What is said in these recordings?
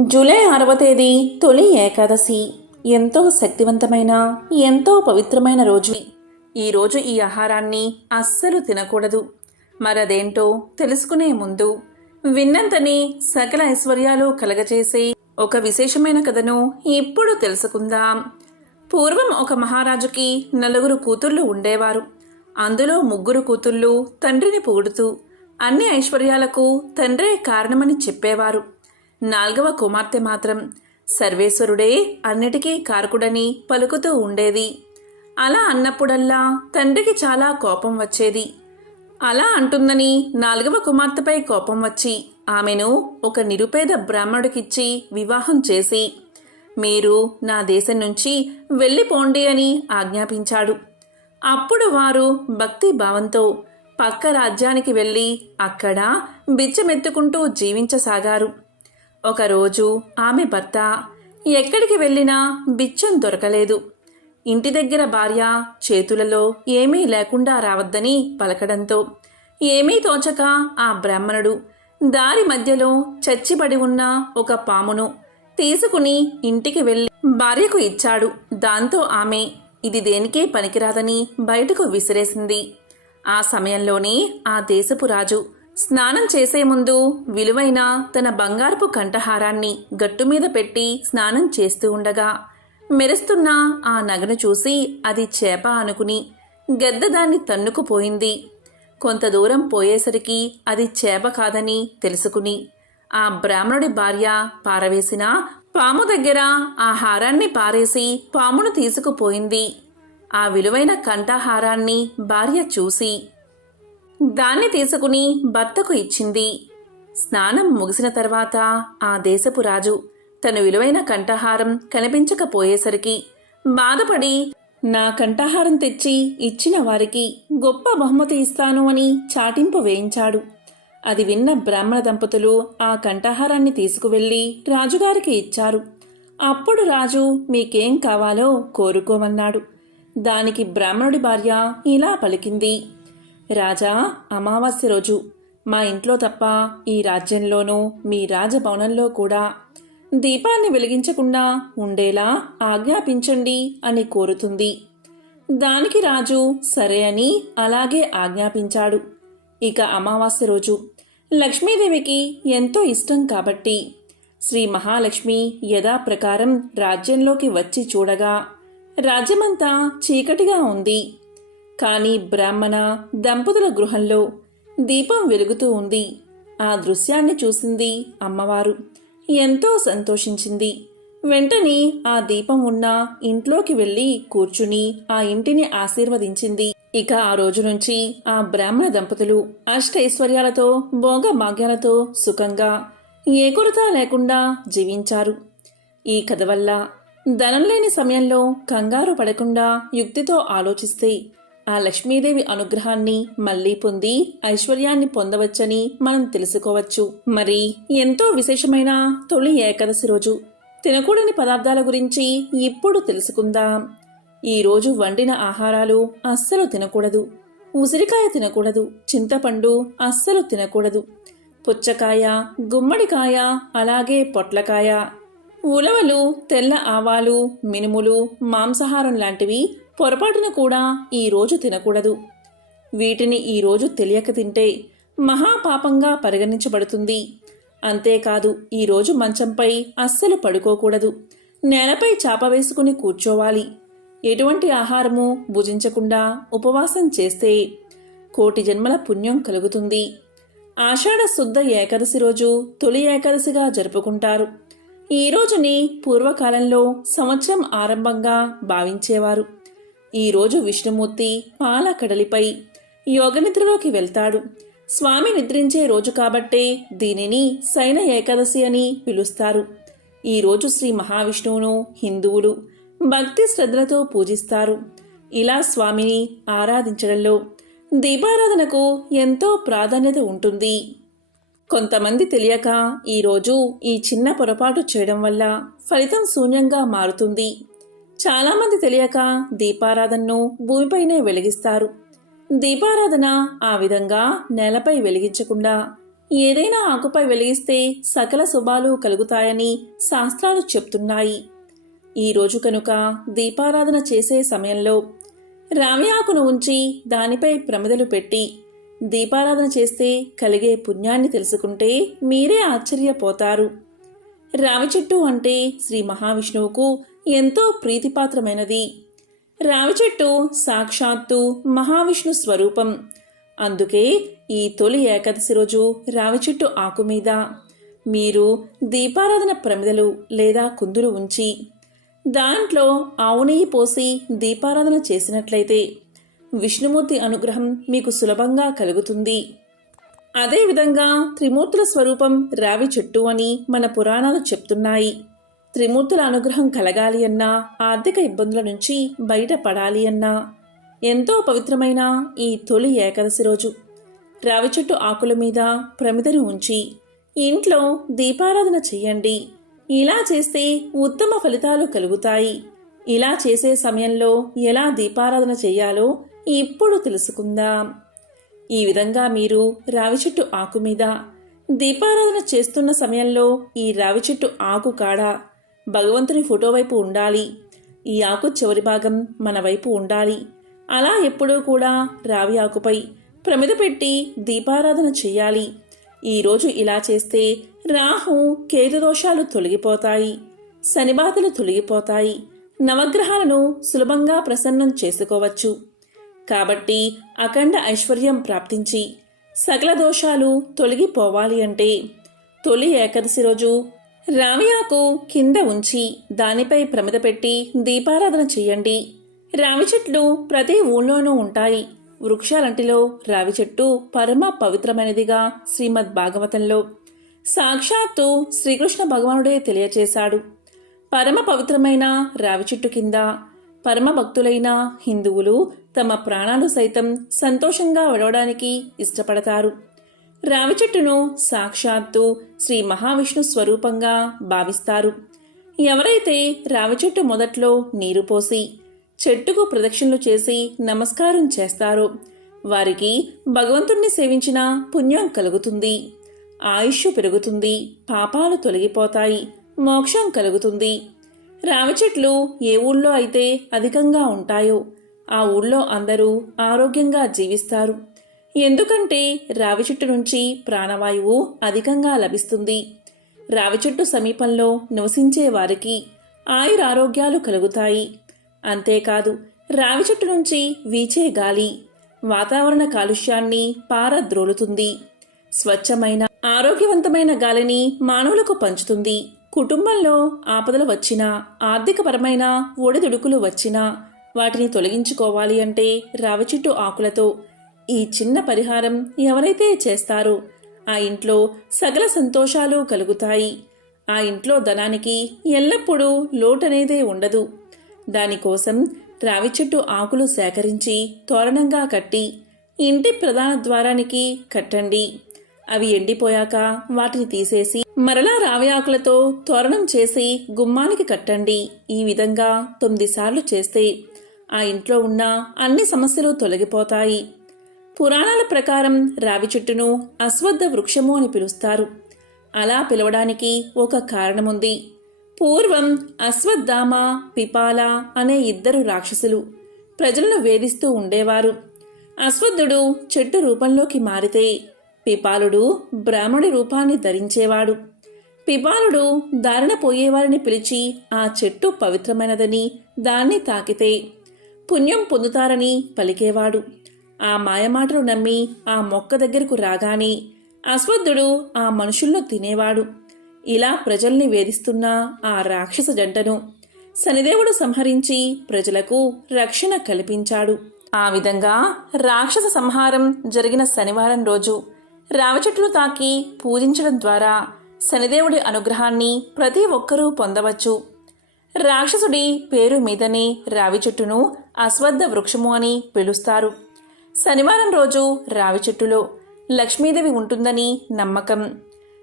July ఆరవ తేదీ తొలి ఏకాదశి. ఎంతో శక్తివంతమైన ఎంతో పవిత్రమైన రోజు ఈ రోజు ఈ ఆహారాన్ని అస్సలు తినకూడదు. మరదేంటో తెలుసుకునే ముందు విన్నంతని సకల ఐశ్వర్యాలు కలగచేసే ఒక విశేషమైన కథను ఇప్పుడు తెలుసుకుందాం. పూర్వం ఒక మహారాజుకి నలుగురు కూతుళ్ళు ఉండేవారు. అందులో ముగ్గురు కూతుళ్ళు తండ్రిని పొగుడుతూ అన్ని ఐశ్వర్యాలకు తండ్రే కారణమని చెప్పేవారు. నాల్గవ కుమార్తె మాత్రం సర్వేశ్వరుడే అన్నిటికీ కారకుడని పలుకుతూ ఉండేది. అలా అన్నప్పుడల్లా తండ్రికి చాలా కోపం వచ్చేది. అలా అంటుందని నాలుగవ కుమార్తెపై కోపం వచ్చి ఆమెను ఒక నిరుపేద బ్రాహ్మణుడికిచ్చి వివాహం చేసి మీరు నా దేశం నుంచి వెళ్ళిపోండి అని ఆజ్ఞాపించాడు. అప్పుడు వారు భక్తి భావంతో పక్క రాజ్యానికి వెళ్ళి అక్కడ బిచ్చమెత్తుకుంటూ జీవించసాగారు. ఒకరోజు ఆమె భర్త ఎక్కడికి వెళ్ళినా బిచ్చం దొరకలేదు. ఇంటి దగ్గర భార్య చేతులలో ఏమీ లేకుండా రావద్దని పలకడంతో ఏమీ తోచక ఆ బ్రాహ్మణుడు దారి మధ్యలో చచ్చిపడి ఉన్న ఒక పామును తీసుకుని ఇంటికి వెళ్ళి భార్యకు ఇచ్చాడు. దాంతో ఆమె ఇది దేనికే పనికిరాదని బయటకు విసిరేసింది. ఆ సమయంలోనే ఆ దేశపు రాజు స్నానం చేసే ముందు విలువైన తన బంగారపు కంఠహారాన్ని గట్టు మీద పెట్టి స్నానం చేస్తూ ఉండగా మెరుస్తున్న ఆ నగను చూసి అది చేప అనుకుని గద్ద దాన్ని తన్నుకుపోయింది. కొంత దూరం పోయేసరికి అది చేప కాదని తెలుసుకుని ఆ బ్రాహ్మణుడి భార్య పారవేసిన పాము దగ్గర ఆ హారాన్ని పారేసి పామును తీసుకుపోయింది. ఆ విలువైన కంఠహారాన్ని భార్య చూసి దాన్ని తీసుకుని భర్తకు ఇచ్చింది. స్నానం ముగిసిన తర్వాత ఆ దేశపు రాజు తన విలువైన కంఠహారం కనిపించకపోయేసరికి బాధపడి నా కంఠహారం తెచ్చి ఇచ్చిన వారికి గొప్ప బహుమతి ఇస్తాను అని చాటింపు వేయించాడు. అది విన్న బ్రాహ్మణ దంపతులు ఆ కంఠహారాన్ని తీసుకువెళ్ళి రాజుగారికి ఇచ్చారు. అప్పుడు రాజు మీకేం కావాలో కోరుకోమన్నాడు. దానికి బ్రాహ్మణుడి భార్య ఇలా పలికింది రాజా అమావాస్య రోజు. మా ఇంట్లో తప్ప ఈ రాజ్యంలోనూ మీ రాజభవనంలో కూడా. దీపాన్ని వెలిగించకుండా ఉండేలా ఆజ్ఞాపించండి అని కోరుతుంది. దానికి రాజు సరే అని అలాగే ఆజ్ఞాపించాడు. ఇక అమావాస్య రోజు. లక్ష్మీదేవికి ఎంతో ఇష్టం కాబట్టి. శ్రీ మహాలక్ష్మి యథాప్రకారం రాజ్యంలోకి వచ్చి చూడగా రాజ్యమంతా చీకటిగా ఉంది. కానీ బ్రాహ్మణ దంపతుల గృహంలో దీపం వెలుగుతూ ఉంది. ఆ దృశ్యాన్ని చూసింది అమ్మవారు. ఎంతో సంతోషించింది. వెంటనే ఆ దీపం ఉన్న ఇంట్లోకి వెళ్ళి కూర్చుని ఆ ఇంటిని ఆశీర్వదించింది. ఇక ఆ రోజు నుంచి ఆ బ్రాహ్మణ దంపతులు అష్టైశ్వర్యాలతో భోగ భాగ్యాలతో సుఖంగా ఏ కొరత లేకుండా జీవించారు. ఈ కథ వల్ల ధనం లేని సమయంలో కంగారు పడకుండా యుక్తితో ఆలోచిస్తే ఆ లక్ష్మీదేవి అనుగ్రహాన్ని మళ్ళీ పొంది ఐశ్వర్యాన్ని పొందవచ్చని మనం తెలుసుకోవచ్చు. మరి ఎంతో విశేషమైన తొలి ఏకాదశి రోజు తినకూడని పదార్థాల గురించి ఇప్పుడు తెలుసుకుందాం. ఈరోజు వండిన ఆహారాలు అస్సలు తినకూడదు. ఉసిరికాయ తినకూడదు. చింతపండు అస్సలు తినకూడదు. పుచ్చకాయ గుమ్మడికాయ అలాగే పొట్లకాయ. ఉలవలు తెల్ల ఆవాలు మినుములు మాంసాహారం లాంటివి పొరపాటున కూడా ఈ రోజు తినకూడదు. వీటిని ఈరోజు తెలియక తింటే మహాపాపంగా పరిగణించబడుతుంది. అంతేకాదు ఈరోజు మంచంపై అస్సలు పడుకోకూడదు. నేలపై చాప వేసుకుని కూర్చోవాలి. ఎటువంటి ఆహారము భుజించకుండా ఉపవాసం చేస్తే కోటి జన్మల పుణ్యం కలుగుతుంది. ఆషాఢ శుద్ధ ఏకాదశి రోజు తొలి ఏకాదశిగా జరుపుకుంటారు. ఈ రోజుని పూర్వకాలంలో సంవత్సరం ఆరంభంగా భావించేవారు. ఈ రోజు విష్ణుమూర్తి పాల కడలిపై యోగనిద్రలోకి వెళ్తాడు. స్వామి నిద్రించే రోజు కాబట్టే దీనిని శైన ఏకాదశి అని పిలుస్తారు. ఈ రోజు శ్రీ మహావిష్ణువును హిందువులు భక్తి శ్రద్ధలతో పూజిస్తారు. ఇలా స్వామిని ఆరాధించడంలో దీపారాధనకు ఎంతో ప్రాధాన్యత ఉంటుంది. కొంతమంది తెలియక ఈరోజు ఈ చిన్న పొరపాటు చేయడం వల్ల ఫలితం శూన్యంగా మారుతుంది. చాలామంది తెలియక దీపారాధనను భూమిపైనే వెలిగిస్తారు. దీపారాధన ఆ విధంగా నేలపై వెలిగించకుండా ఏదైనా ఆకుపై వెలిగిస్తే సకల శుభాలు కలుగుతాయని శాస్త్రాలు చెప్తున్నాయి. ఈరోజు కనుక దీపారాధన చేసే సమయంలో రావి ఆకును ఉంచి దానిపై ప్రమిదలు పెట్టి దీపారాధన చేస్తే కలిగే పుణ్యాన్ని తెలుసుకుంటే మీరే ఆశ్చర్యపోతారు. రావి చెట్టు అంటే శ్రీ మహావిష్ణువుకు ఎంతో ప్రీతిపాత్రమైనది. రావి చెట్టు సాక్షాత్తు మహావిష్ణు స్వరూపం. అందుకే ఈ తొలి ఏకాదశి రోజు రావి చెట్టు ఆకు మీద మీరు దీపారాధన ప్రమిదలు లేదా కుందులు ఉంచి దాంట్లో ఆవు నెయ్యి పోసి దీపారాధన చేసినట్లయితే విష్ణుమూర్తి అనుగ్రహం మీకు సులభంగా కలుగుతుంది. అదేవిధంగా త్రిమూర్తుల స్వరూపం రావి చెట్టు అని మన పురాణాలు చెప్తున్నాయి. త్రిమూర్తుల అనుగ్రహం కలగాలి అన్నా ఆర్థిక ఇబ్బందుల నుంచి బయటపడాలి అన్నా. ఎంతో పవిత్రమైన ఈ తొలి ఏకాదశి రోజు. రావి చెట్టు ఆకుల మీద ప్రమిదను ఉంచి ఇంట్లో దీపారాధన చెయ్యండి. ఇలా చేస్తే ఉత్తమ ఫలితాలు కలుగుతాయి. ఇలా చేసే సమయంలో ఎలా దీపారాధన చేయాలో ఇప్పుడు తెలుసుకుందాం. ఈ విధంగా మీరు రావి చెట్టు ఆకు మీద దీపారాధన చేస్తున్న సమయంలో ఈ రావి చెట్టు ఆకు కాడ భగవంతుని ఫోటో వైపు ఉండాలి. ఈ ఆకు చివరి భాగం మన వైపు ఉండాలి. అలా ఎప్పుడూ కూడా రావి ఆకుపై ప్రమిద పెట్టి దీపారాధన చెయ్యాలి. ఈరోజు ఇలా చేస్తే రాహు కేతు దోషాలు తొలగిపోతాయి. శనిబాధలు తొలగిపోతాయి. నవగ్రహాలను సులభంగా ప్రసన్నం చేసుకోవచ్చు. కాబట్టి అఖండ ఐశ్వర్యం ప్రాప్తించి సకల దోషాలు తొలగిపోవాలి అంటే తొలి ఏకాదశి రోజు రావియాకు కింద ఉంచి దానిపై ప్రమిద పెట్టి దీపారాధన చెయ్యండి. రావి చెట్లు ప్రతి ఊళ్ళోనూ ఉంటాయి. వృక్షాలంటిలో రావి చెట్టు పరమ పవిత్రమైనదిగా శ్రీమద్ భాగవతంలో సాక్షాత్తు శ్రీకృష్ణ భగవానుడే తెలియచేశాడు. పరమ పవిత్రమైన రావి చెట్టు కింద పరమ భక్తులైన హిందువులు తమ ప్రాణాలు సైతం సంతోషంగా విడవడానికి ఇష్టపడతారు. రావి చెట్టును సాక్షాత్తు శ్రీ మహావిష్ణు స్వరూపంగా భావిస్తారు. ఎవరైతే రావి చెట్టు మొదట్లో నీరు పోసి చెట్టుకు ప్రదక్షిణలు చేసి నమస్కారం చేస్తారో వారికి భగవంతుణ్ణి సేవించిన పుణ్యం కలుగుతుంది. ఆయుష్ పెరుగుతుంది పాపాలు తొలగిపోతాయి మోక్షం కలుగుతుంది. రావి చెట్లు ఏ ఊళ్ళో అయితే అధికంగా ఉంటాయో ఆ ఊళ్ళో అందరూ ఆరోగ్యంగా జీవిస్తారు. ఎందుకంటే రావి చెట్టు నుంచి ప్రాణవాయువు అధికంగా లభిస్తుంది. రావి చెట్టు సమీపంలో నివసించే వారికి ఆయురారోగ్యాలు కలుగుతాయి. అంతేకాదు రావి చెట్టు నుంచి వీచే గాలి వాతావరణ కాలుష్యాన్ని పారద్రోలుతుంది. స్వచ్ఛమైన ఆరోగ్యవంతమైన గాలిని మానవులకు పంచుతుంది. కుటుంబంలో ఆపదలు వచ్చినా ఆర్థికపరమైన ఒడిదుడుకులు వచ్చినా వాటిని తొలగించుకోవాలి అంటే రావి చెట్టు ఆకులతో ఈ చిన్న పరిహారం ఎవరైతే చేస్తారో ఆ ఇంట్లో సగల సంతోషాలు కలుగుతాయి. ఆ ఇంట్లో ధనానికి ఎల్లప్పుడూ లోటనేదే ఉండదు. దానికోసం రావి చెట్టు ఆకులు సేకరించి తోరణంగా కట్టి ఇంటి ప్రధాన ద్వారానికి కట్టండి. అవి ఎండిపోయాక వాటిని తీసేసి మరలా రావి ఆకులతో తోరణం చేసి గుమ్మానికి కట్టండి. ఈ విధంగా తొమ్మిది సార్లు చేస్తే ఆ ఇంట్లో ఉన్న అన్ని సమస్యలు తొలగిపోతాయి. పురాణాల ప్రకారం రావి చెట్టును అశ్వద్ధ వృక్షము అని పిలుస్తారు. అలా పిలవడానికి ఒక కారణముంది. పూర్వం అశ్వత్థామ పిపాల అనే ఇద్దరు రాక్షసులు ప్రజలను వేధిస్తూ ఉండేవారు. అశ్వద్ధుడు చెట్టు రూపంలోకి మారితే పిపాలుడు బ్రాహ్మణి రూపాన్ని ధరించేవాడు. పిపాలుడు దారిన పోయేవారిని పిలిచి ఆ చెట్టు పవిత్రమైనదని దాన్ని తాకితే పుణ్యం పొందుతారని పలికేవాడు. ఆ మాయమాటలు నమ్మి ఆ మొక్క దగ్గరకు రాగానే అశ్వద్ధుడు ఆ మనుషుల్లో తినేవాడు. ఇలా ప్రజల్ని వేధిస్తున్న ఆ రాక్షస జంటను శనిదేవుడు సంహరించి ప్రజలకు రక్షణ కల్పించాడు. ఆ విధంగా రాక్షస సంహారం జరిగిన శనివారం రోజు రావచెట్టును తాకి పూజించడం ద్వారా శనిదేవుడి అనుగ్రహాన్ని ప్రతి ఒక్కరూ పొందవచ్చు. రాక్షసుడి పేరు మీదనే రావి చెట్టును అశ్వద్ధ వృక్షము అని పిలుస్తారు. శనివారం రోజు రావి చెట్టులో లక్ష్మీదేవి ఉంటుందని నమ్మకం.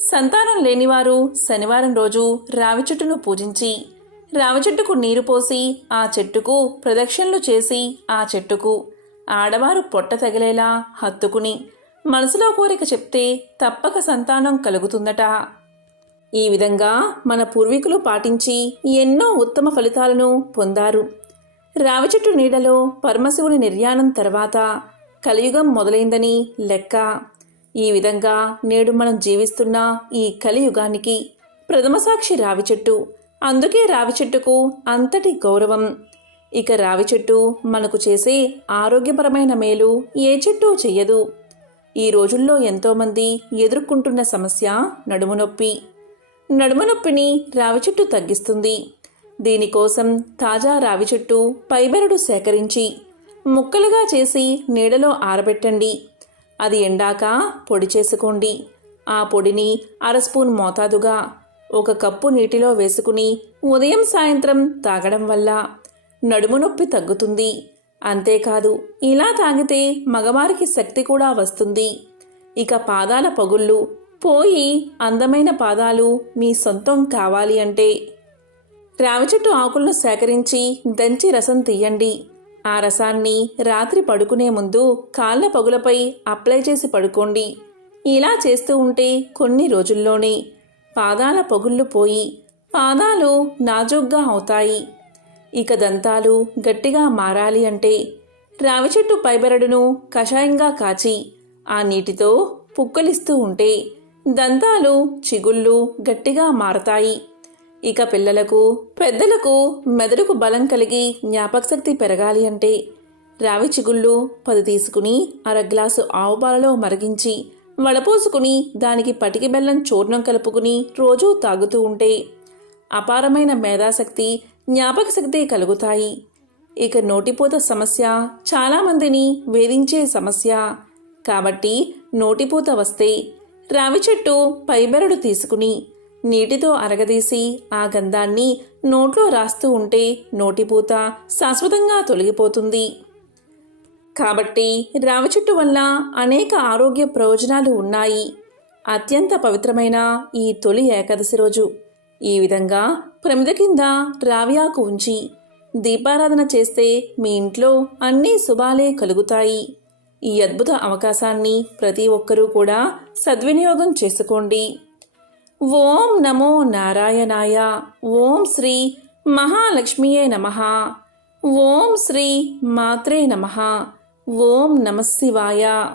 సంతానం లేనివారు శనివారం రోజు రావి చెట్టును పూజించి రావి చెట్టుకు నీరు పోసి ఆ చెట్టుకు ప్రదక్షిణలు చేసి ఆ చెట్టుకు ఆడవారు పొట్ట తగిలేలా హత్తుకుని మనసులో కోరిక చెప్తే తప్పక సంతానం కలుగుతుందట. ఈ విధంగా మన పూర్వీకులు పాటించి ఎన్నో ఉత్తమ ఫలితాలను పొందారు. రావి చెట్టు నీడలో పరమశివుని నిర్యాణం తర్వాత కలియుగం మొదలైందని లెక్క. ఈ విధంగా నేడు మనం జీవిస్తున్న ఈ కలియుగానికి ప్రథమ సాక్షి రావి చెట్టు. అందుకే రావి చెట్టుకు అంతటి గౌరవం. ఇక రావి చెట్టు మనకు చేసే ఆరోగ్యపరమైన మేలు ఏ చెట్టు చెయ్యదు. ఈ రోజుల్లో ఎంతోమంది ఎదుర్కొంటున్న సమస్య నడుము నొప్పి. నడుము నొప్పిని రావి చెట్టు తగ్గిస్తుంది. దీనికోసం తాజా రావి చెట్టు పైబెరడు సేకరించి ముక్కలుగా చేసి నీడలో ఆరబెట్టండి. అది ఎండాక పొడి చేసుకోండి. ఆ పొడిని అర స్పూన్ మోతాదుగా ఒక కప్పు నీటిలో వేసుకుని ఉదయం సాయంత్రం తాగడం వల్ల నడుము నొప్పి తగ్గుతుంది. అంతేకాదు ఇలా తాగితే మగవారికి శక్తి కూడా వస్తుంది. ఇక పాదాల పగుళ్ళు పోయి అందమైన పాదాలు మీ సొంతం కావాలి అంటే. రావి చెట్టు ఆకులను సేకరించి దంచి రసం తీయండి. ఆ రసాన్ని రాత్రి పడుకునే ముందు కాళ్ళ పగులపై అప్లై చేసి పడుకోండి. ఇలా చేస్తూ ఉంటే కొన్ని రోజుల్లోనే పాదాల పగుళ్ళు పోయి పాదాలు నాజూగ్గా అవుతాయి. ఇక దంతాలు గట్టిగా మారాలి అంటే రావి చెట్టు పైబెరడును కషాయంగా కాచి ఆ నీటితో పుక్కలిస్తూ ఉంటే దంతాలు చిగుళ్ళు గట్టిగా మారతాయి. ఇక పిల్లలకు పెద్దలకు మెదడుకు బలం కలిగి జ్ఞాపకశక్తి పెరగాలి అంటే రావి చిగుళ్ళు పది తీసుకుని అర గ్లాసు ఆవు పాలలో మరిగించి వడపోసుకుని దానికి పటికి బెల్లం చూర్ణం కలుపుకుని రోజూ తాగుతూ ఉంటే అపారమైన మేధాశక్తి జ్ఞాపకశక్తి కలుగుతాయి. ఇక నోటిపూత సమస్య చాలామందిని వేధించే సమస్య. కాబట్టి నోటిపూత వస్తే రావి చెట్టు పైబెరడు తీసుకుని నీటితో అరగదీసి ఆ గంధాన్ని నోట్లో రాస్తూ ఉంటే నోటిపూత శాశ్వతంగా తొలగిపోతుంది. కాబట్టి రావి చెట్టు వల్ల అనేక ఆరోగ్య ప్రయోజనాలు ఉన్నాయి. అత్యంత పవిత్రమైన ఈ తొలి ఏకాదశి రోజు. ఈ విధంగా ప్రమిద కింద రావి ఆకు ఉంచి దీపారాధన చేస్తే మీ ఇంట్లో అన్ని శుభాలే కలుగుతాయి. ఈ అద్భుత అవకాశాన్ని ప్రతి ఒక్కరూ కూడా సద్వినియోగం చేసుకోండి. ఓం నమో నారాయణాయ. ఓం శ్రీ మహాలక్ష్మియే నమ. ఓం శ్రీ మాత్రే నమ. ఓం నమశివాయ